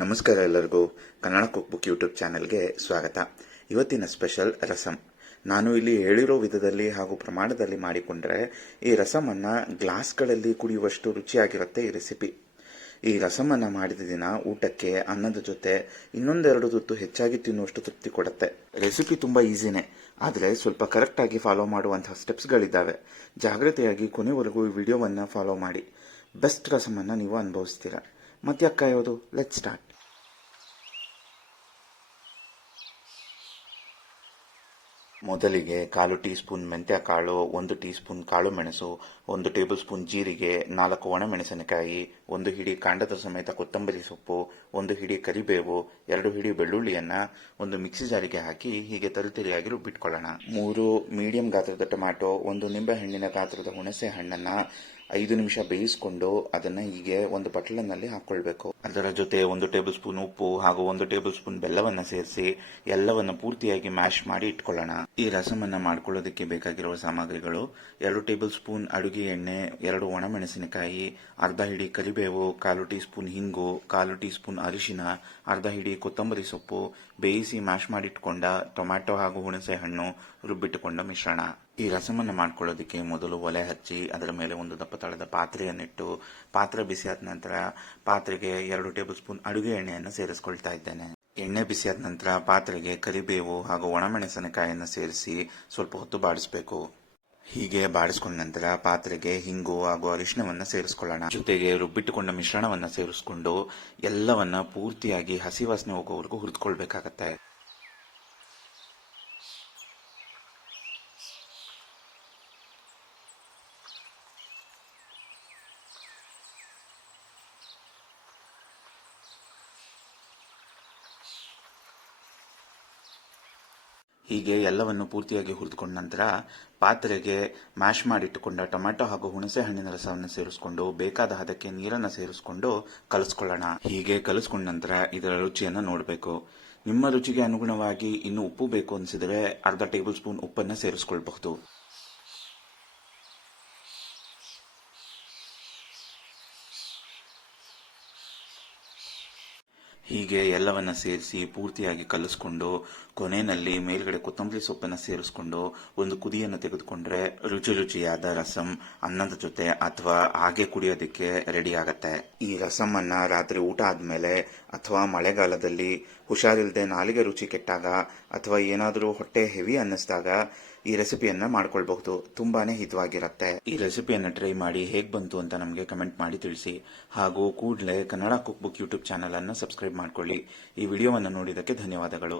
ನಮಸ್ಕಾರ ಎಲ್ಲರಿಗೂ Kannada cook book YouTube ಚಾನೆಲ್ಗೆ ಸ್ವಾಗತ. ಇವತ್ತಿನ ಸ್ಪೆಷಲ್ ರಸಂ. ನಾನು ಇಲ್ಲಿ ಹೇಳಿರೋ ವಿಧದಲ್ಲಿ ಹಾಗೂ ಪ್ರಮಾಣದಲ್ಲಿ ಮಾಡಿಕೊಂಡ್ರೆ ಈ ರಸಮನ್ನು ಗ್ಲಾಸ್ಗಳಲ್ಲಿ ಕುಡಿಯುವಷ್ಟು ರುಚಿಯಾಗಿರುತ್ತೆ ಈ ರೆಸಿಪಿ. ಈ ರಸಮನ್ನು ಮಾಡಿದ ದಿನ ಊಟಕ್ಕೆ ಅನ್ನದ ಜೊತೆ ಇನ್ನೊಂದೆರಡು ತುತ್ತು ಹೆಚ್ಚಾಗಿ ತಿನ್ನುವಷ್ಟು ತೃಪ್ತಿ ಕೊಡುತ್ತೆ. ರೆಸಿಪಿ ತುಂಬ ಈಸಿನೇ, ಆದರೆ ಸ್ವಲ್ಪ ಕರೆಕ್ಟಾಗಿ ಫಾಲೋ ಮಾಡುವಂತಹ ಸ್ಟೆಪ್ಸ್ಗಳಿದ್ದಾವೆ. ಜಾಗ್ರತೆಯಾಗಿ ಕೊನೆವರೆಗೂ ಈ ವಿಡಿಯೋವನ್ನು ಫಾಲೋ ಮಾಡಿ. ಬೆಸ್ಟ್ ರಸಮನ್ನು ನೀವು ಅನುಭವಿಸ್ತೀರ. ಮತ್ತ್ಯಾಕೆ ಕಾಯೋದು, ಲೆಟ್ಸ್ ಸ್ಟಾರ್ಟ್. ಮೊದಲಿಗೆ 1/4 ಟೀ ಸ್ಪೂನ್ ಮೆಂತ್ಯ ಕಾಳು, 1 ಟೀ ಸ್ಪೂನ್ ಕಾಳು ಮೆಣಸು, 1 ಟೇಬಲ್ ಸ್ಪೂನ್ ಜೀರಿಗೆ, 4 ಒಣಮೆಣಸಿನಕಾಯಿ, 1 ಹಿಡಿ ಕಾಂಡದ ಸಮೇತ ಕೊತ್ತಂಬರಿ ಸೊಪ್ಪು, 1 ಹಿಡಿ ಕರಿಬೇವು, 2 ಹಿಡಿ ಬೆಳ್ಳುಳ್ಳಿಯನ್ನ ಒಂದು ಮಿಕ್ಸಿ ಜಾರಿಗೆ ಹಾಕಿ ಹೀಗೆ ತರಿತರಿಯಾಗಿ ರುಬ್ಬಿಟ್ಕೊಳ್ಳೋಣ. 3 ಮೀಡಿಯಂ ಗಾತ್ರದ ಟೊಮ್ಯಾಟೊ, 1 ನಿಂಬೆ ಹಣ್ಣಿನ ಗಾತ್ರದ ಹುಣಸೆ ಹಣ್ಣನ್ನ 5 ನಿಮಿಷ ಬೇಯಿಸಿಕೊಂಡು ಅದನ್ನ ಹೀಗೆ ಒಂದು ಬಟ್ಲನಲ್ಲಿ ಹಾಕೊಳ್ಬೇಕು. ಅದರ ಜೊತೆ 1 ಟೇಬಲ್ ಸ್ಪೂನ್ ಉಪ್ಪು ಹಾಗೂ 1 ಟೇಬಲ್ ಸ್ಪೂನ್ ಬೆಲ್ಲವನ್ನ ಸೇರಿಸಿ ಎಲ್ಲವನ್ನ ಪೂರ್ತಿಯಾಗಿ ಮ್ಯಾಶ್ ಮಾಡಿ ಇಟ್ಕೊಳ್ಳೋಣ. ಈ ರಸಮನ್ನ ಮಾಡ್ಕೊಳ್ಳೋದಕ್ಕೆ ಬೇಕಾಗಿರುವ ಸಾಮಗ್ರಿಗಳು: 2 ಟೇಬಲ್ ಸ್ಪೂನ್ ಅಡುಗೆ ಎಣ್ಣೆ, 2 ಒಣಮೆಣಸಿನಕಾಯಿ, ಅರ್ಧ ಹಿಡಿ ಕರಿಬೇವು, 1/4 ಟೀ ಸ್ಪೂನ್ ಹಿಂಗು, 1/4 ಟೀ ಸ್ಪೂನ್ ಅರಿಶಿನ, ಅರ್ಧ ಹಿಡಿ ಕೊತ್ತಂಬರಿ ಸೊಪ್ಪು, ಬೇಯಿಸಿ ಮ್ಯಾಶ್ ಮಾಡಿಟ್ಕೊಂಡ ಟೊಮ್ಯಾಟೊ ಹಾಗೂ ಹುಣಸೆ ಹಣ್ಣು, ರುಬ್ಬಿಟ್ಟುಕೊಂಡ ಮಿಶ್ರಣ. ಈ ರಸಮನ್ನು ಮಾಡ್ಕೊಳ್ಳೋದಕ್ಕೆ ಮೊದಲು ಒಲೆ ಹಚ್ಚಿ ಅದರ ಮೇಲೆ ಒಂದು ದಪ್ಪ ತಳದ ಪಾತ್ರೆಯನ್ನಿಟ್ಟು ಪಾತ್ರೆ ಬಿಸಿಯಾದ ನಂತರ ಪಾತ್ರೆಗೆ 2 ಟೇಬಲ್ ಸ್ಪೂನ್ ಅಡುಗೆ ಎಣ್ಣೆಯನ್ನು ಸೇರಿಸ್ಕೊಳ್ತಾ ಇದ್ದೇನೆ. ಎಣ್ಣೆ ಬಿಸಿಯಾದ ನಂತರ ಪಾತ್ರೆಗೆ ಕರಿಬೇವು ಹಾಗೂ ಒಣಮೆಣಸಿನಕಾಯಿಯನ್ನು ಸೇರಿಸಿ ಸ್ವಲ್ಪ ಹೊತ್ತು ಬಾಡಿಸಬೇಕು. ಹೀಗೆ ಬಾಡಿಸ್ಕೊಂಡ ನಂತರ ಪಾತ್ರೆಗೆ ಹಿಂಗು ಹಾಗೂ ಅರಿಶಿಣವನ್ನು ಸೇರಿಸ್ಕೊಳ್ಳೋಣ. ಜೊತೆಗೆ ರುಬ್ಬಿಟ್ಟುಕೊಂಡ ಮಿಶ್ರಣವನ್ನು ಸೇರಿಸ್ಕೊಂಡು ಎಲ್ಲವನ್ನ ಪೂರ್ತಿಯಾಗಿ ಹಸಿ ವಾಸನೆ ಹೋಗೋವರೆಗೂ ಹುರಿದುಕೊಳ್ಬೇಕಾಗತ್ತೆ. ಹೀಗೆ ಎಲ್ಲವನ್ನು ಪೂರ್ತಿಯಾಗಿ ಹುರಿದುಕೊಂಡ ನಂತರ ಪಾತ್ರೆಗೆ ಮ್ಯಾಶ್ ಮಾಡಿಟ್ಟುಕೊಂಡ ಟೊಮ್ಯಾಟೊ ಹಾಗೂ ಹುಣಸೆ ಹಣ್ಣಿನ ರಸವನ್ನು ಸೇರಿಸಿಕೊಂಡು ಬೇಕಾದ ಹದಕ್ಕೆ ನೀರನ್ನು ಸೇರಿಸಿಕೊಂಡು ಕಲಿಸ್ಕೊಳ್ಳೋಣ. ಹೀಗೆ ಕಲಿಸ್ಕೊಂಡ ನಂತರ ಇದರ ರುಚಿಯನ್ನು ನೋಡಬೇಕು. ನಿಮ್ಮ ರುಚಿಗೆ ಅನುಗುಣವಾಗಿ ಇನ್ನು ಉಪ್ಪು ಬೇಕು ಅನಿಸಿದರೆ ಅರ್ಧ ಟೇಬಲ್ ಸ್ಪೂನ್ ಉಪ್ಪನ್ನು ಸೇರಿಸ್ಕೊಳ್ಬಹುದು. ಹೀಗೆ ಎಲ್ಲವನ್ನ ಸೇರಿಸಿ ಪೂರ್ತಿಯಾಗಿ ಕಲಿಸ್ಕೊಂಡು ಕೊನೆಯಲ್ಲಿ ಮೇಲ್ಗಡೆ ಕೊತ್ತಂಬರಿ ಸೊಪ್ಪನ್ನು ಸೇರಿಸ್ಕೊಂಡು ಒಂದು ಕುದಿಯನ್ನು ತೆಗೆದುಕೊಂಡ್ರೆ ರುಚಿಯಾದ ರಸಂ ಅನ್ನದ ಜೊತೆ ಅಥವಾ ಹಾಗೆ ಕುಡಿಯೋದಕ್ಕೆ ರೆಡಿ ಆಗತ್ತೆ. ಈ ರಸಮನ್ನ ರಾತ್ರಿ ಊಟ ಆದ್ಮೇಲೆ ಅಥವಾ ಮಳೆಗಾಲದಲ್ಲಿ ಹುಷಾರಿಲ್ಲದೆ ನಾಲಿಗೆ ರುಚಿ ಕೆಟ್ಟಾಗ ಅಥವಾ ಏನಾದರೂ ಹೊಟ್ಟೆ ಹೆವಿ ಅನ್ನಿಸಿದಾಗ ಈ ರೆಸಿಪಿಯನ್ನ ಮಾಡ್ಕೊಳ್ಬಹುದು. ತುಂಬಾನೇ ಹಿತವಾಗಿರುತ್ತೆ. ಈ ರೆಸಿಪಿಯನ್ನ ಟ್ರೈ ಮಾಡಿ ಹೇಗ್ ಬಂತು ಅಂತ ನಮಗೆ ಕಮೆಂಟ್ ಮಾಡಿ ತಿಳಿಸಿ. ಹಾಗೂ ಕೂಡಲೇ Kannada cook book YouTube channel ಅನ್ನು ಸಬ್ಸ್ಕ್ರೈಬ್ ಮಾಡ್ಕೊಳ್ಳಿ. ಈ ವಿಡಿಯೋವನ್ನು ನೋಡಿದ್ದಕ್ಕೆ ಧನ್ಯವಾದಗಳು.